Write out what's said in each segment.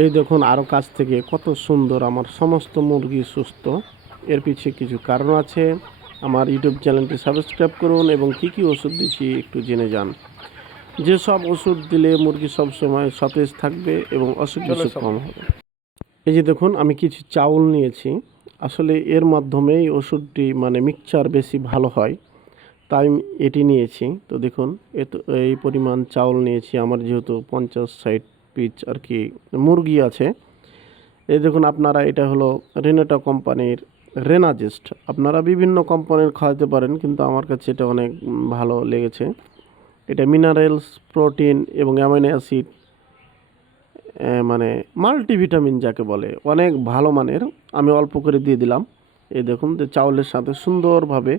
এই দেখুন আরও কাছ থেকে কত সুন্দর আমার সমস্ত মুরগি সুস্থ। এর পিছে কিছু কারণ আছে। আমার ইউটিউব চ্যানেলটি সাবস্ক্রাইব করুন এবং কী কী ওষুধ দিচ্ছি একটু জেনে যান। যেসব ওষুধ দিলে মুরগি সবসময় সতেজ থাকবে এবং অসুখ বিসুখ কম হবে। এই যে দেখুন আমি কিছু চাউল নিয়েছি। আসলে এর মাধ্যমেই ওষুধটি মিক্সচার বেশি ভালো হয়, তাই এটি নিয়েছি। তো দেখুন এই পরিমাণ চাউল নিয়েছি আমার যেহেতু 50-60 পিস আর কি মুরগি আছে। এই দেখুন আপনারা এটা হলো রেনেটা কোম্পানির রেনাজেস্ট। আপনারা বিভিন্ন কোম্পানির খাওয়াতে পারেন, কিন্তু আমার কাছে এটা অনেক ভালো লেগেছে। এটা মিনারেলস, প্রোটিন এবং অ্যামাইনো অ্যাসিড মাল্টিভিটামিন যাকে বলে, অনেক ভালো মানের। আমি অল্প করে দিয়ে দিলাম। এই দেখুন যে চাউলের সাথে সুন্দরভাবে,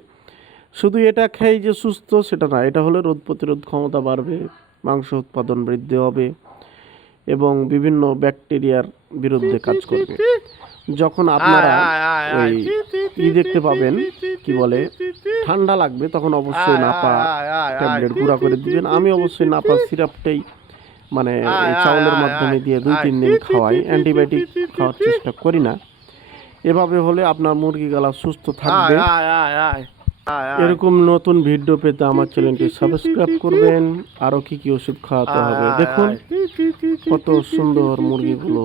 শুধু এটা খেয়ে যে সুস্থ সেটা না, এটা হলে রোগ প্রতিরোধ ক্ষমতা বাড়বে, মাংস উৎপাদন বৃদ্ধি হবে এবং বিভিন্ন ব্যাকটেরিয়ার বিরুদ্ধে কাজ করবে। যখন আপনারা ওই দেখতে পাবেন কি বলে ঠান্ডা লাগবে, তখন অবশ্যই নাপা ট্যাবলেট গুঁড়া করে দিবেন। আমি অবশ্যই নাপা সিরাপটাই এই চাউলের মাধ্যমে দিয়ে 2-3 দিন খাওয়াই, অ্যান্টিবায়োটিক খাওয়ার চেষ্টা করি না। এভাবে হলে আপনার মুরগিগুলা সুস্থ থাকবে। এরকম নতুন ভিডিও পেতে আমার চ্যানেলটি সাবস্ক্রাইব করবেন। আরও কি কি ওষুধ খাওয়াতে হবে দেখুন, কত সুন্দর মুরগিগুলো,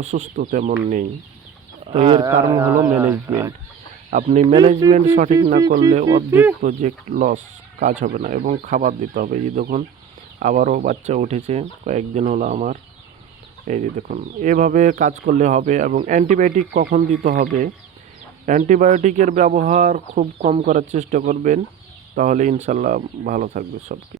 অসুস্থ তেমন নেই। তো এর কারণ হলো ম্যানেজমেন্ট। আপনি ম্যানেজমেন্ট সঠিক না করলে অর্ধেক প্রজেক্ট লস, কাজ হবে না এবং খাবার দিতে হবে। এই দেখুন আবারও বাচ্চা উঠেছে, কয়েকদিন হলো আমার। এই যে দেখুন এভাবে কাজ করলে হবে। এবং অ্যান্টিবায়োটিক কখন দিতে হবে, অ্যান্টিবায়োটিকের ব্যবহার খুব কম করার চেষ্টা করবেন, তাহলে ইনশাল্লাহ ভালো থাকবে সব কিছু।